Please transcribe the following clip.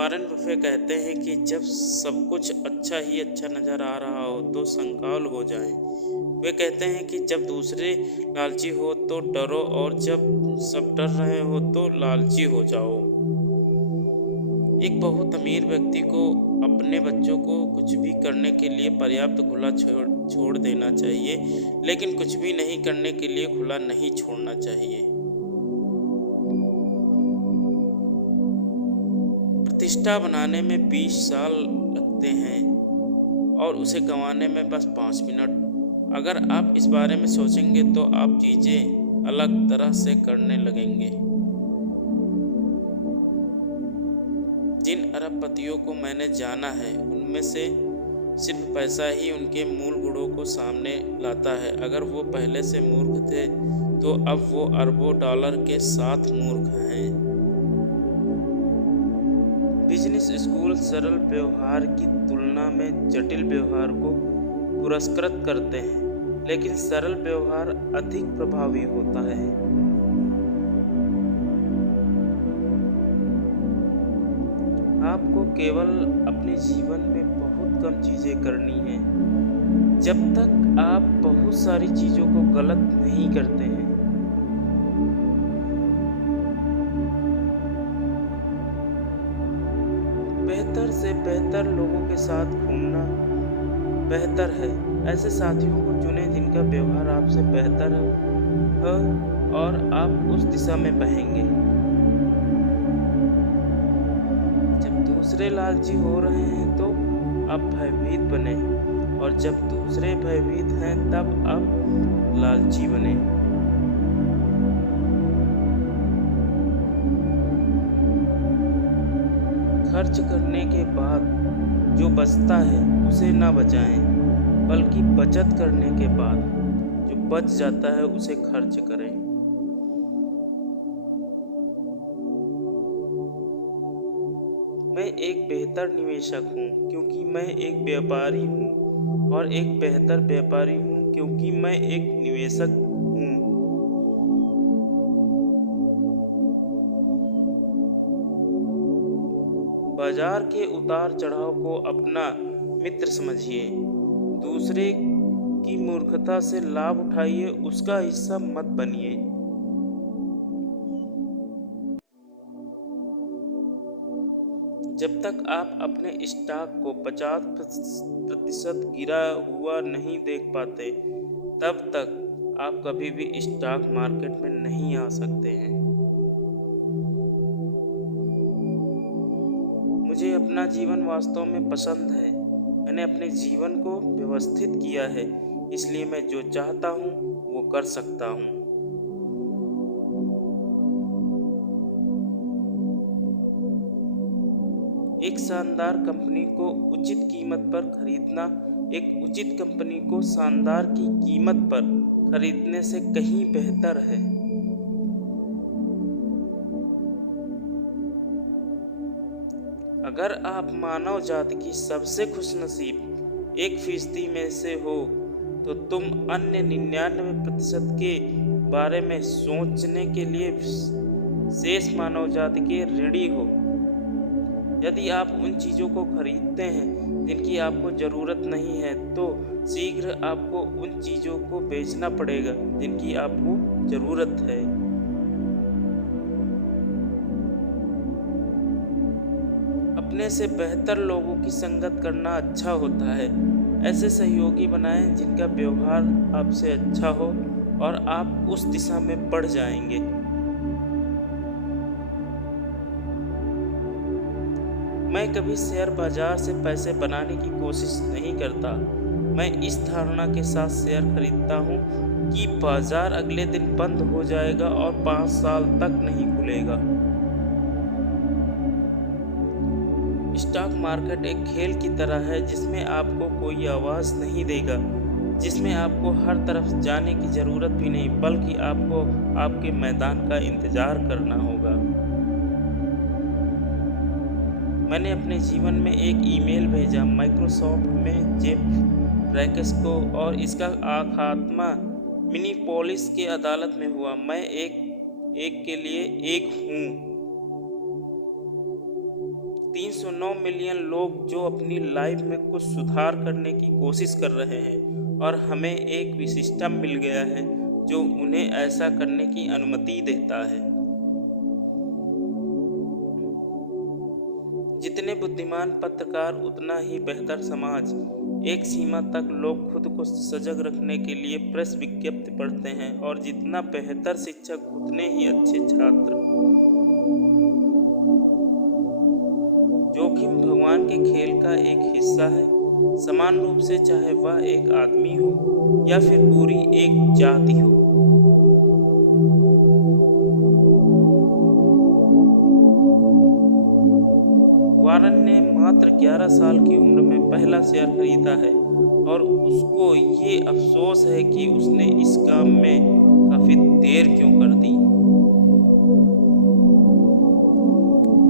Warren Buffett कहते हैं कि जब सब कुछ अच्छा ही अच्छा नज़र आ रहा हो तो कंगाल हो जाएं। वे कहते हैं कि जब दूसरे लालची हो तो डरो और जब सब डर रहे हो तो लालची हो जाओ। एक बहुत अमीर व्यक्ति को अपने बच्चों को कुछ भी करने के लिए पर्याप्त खुला छोड़ छोड़ देना चाहिए, लेकिन कुछ भी नहीं करने के लिए खुला नहीं छोड़ना चाहिए। प्रतिष्ठा बनाने में 20 साल लगते हैं और उसे गंवाने में बस 5 मिनट। अगर आप इस बारे में सोचेंगे तो आप चीज़ें अलग तरह से करने लगेंगे। जिन अरबपतियों को मैंने जाना है उनमें से सिर्फ पैसा ही उनके मूल गुणों को सामने लाता है। अगर वो पहले से मूर्ख थे तो अब वो अरबों डॉलर के साथ मूर्ख हैं। बिजनेस स्कूल सरल व्यवहार की तुलना में जटिल व्यवहार को पुरस्कृत करते हैं, लेकिन सरल व्यवहार अधिक प्रभावी होता है। आपको केवल अपने जीवन में बहुत कम चीजें करनी हैं, जब तक आप बहुत सारी चीजों को गलत नहीं करते हैं। बेहतर से बेहतर लोगों के साथ घूमना बेहतर है। ऐसे साथियों को चुनें जिनका व्यवहार आपसे बेहतर है और आप उस दिशा में बहेंगे। जब दूसरे लालची हो रहे हैं तो आप भयभीत बने, और जब दूसरे भयभीत हैं तब आप लालची बने। खर्च करने के बाद जो बचता है उसे ना बचाएं, बल्कि बचत करने के बाद जो बच जाता है उसे खर्च करें। मैं एक बेहतर निवेशक हूँ क्योंकि मैं एक व्यापारी हूँ, और एक बेहतर व्यापारी हूँ क्योंकि मैं एक निवेशक हूँ। बाजार के उतार चढ़ाव को अपना मित्र समझिए। दूसरे की मूर्खता से लाभ उठाइए, उसका हिस्सा मत बनिए। जब तक आप अपने स्टॉक को 50% गिरा हुआ नहीं देख पाते, तब तक आप कभी भी स्टॉक मार्केट में नहीं आ सकते हैं। मुझे अपना जीवन वास्तव में पसंद है। मैंने अपने जीवन को व्यवस्थित किया है, इसलिए मैं जो चाहता हूँ वो कर सकता हूँ। एक शानदार कंपनी को उचित कीमत पर खरीदना एक उचित कंपनी को शानदार की कीमत पर खरीदने से कहीं बेहतर है। अगर आप मानव जाति की सबसे खुशनसीब 1% में से हो तो तुम अन्य 99% के बारे में सोचने के लिए शेष मानव जाति के ऋणी हो। यदि आप उन चीज़ों को खरीदते हैं जिनकी आपको ज़रूरत नहीं है, तो शीघ्र आपको उन चीज़ों को बेचना पड़ेगा जिनकी आपको ज़रूरत है। अपने से बेहतर लोगों की संगत करना अच्छा होता है। ऐसे सहयोगी बनाएं जिनका व्यवहार आपसे अच्छा हो और आप उस दिशा में बढ़ जाएंगे। मैं कभी शेयर बाजार से पैसे बनाने की कोशिश नहीं करता। मैं इस धारणा के साथ शेयर खरीदता हूँ कि बाजार अगले दिन बंद हो जाएगा और 5 साल तक नहीं खुलेगा। स्टॉक मार्केट एक खेल की तरह है जिसमें आपको कोई आवाज़ नहीं देगा, जिसमें आपको हर तरफ जाने की ज़रूरत भी नहीं, बल्कि आपको आपके मैदान का इंतज़ार करना होगा। मैंने अपने जीवन में एक ईमेल भेजा माइक्रोसॉफ्ट में जेफ ब्रैकेस को, और इसका खात्मा मिनीपोलिस के अदालत में हुआ। मैं एक के लिए एक हूँ। 309 मिलियन लोग जो अपनी लाइफ में कुछ सुधार करने की कोशिश कर रहे हैं और हमें एक सिस्टम मिल गया है जो उन्हें ऐसा करने की अनुमति देता है। जितने बुद्धिमान पत्रकार उतना ही बेहतर समाज। एक सीमा तक लोग खुद को सजग रखने के लिए प्रेस विज्ञप्ति पढ़ते हैं और जितना बेहतर शिक्षक उतने ही अच्छे छात्र। जोखिम भगवान के खेल का एक हिस्सा है, समान रूप से, चाहे वह एक आदमी हो या फिर पूरी एक जाति हो। वारन ने मात्र 11 साल की उम्र में पहला शेयर खरीदा है और उसको ये अफसोस है कि उसने इस काम में काफ़ी देर क्यों कर दी।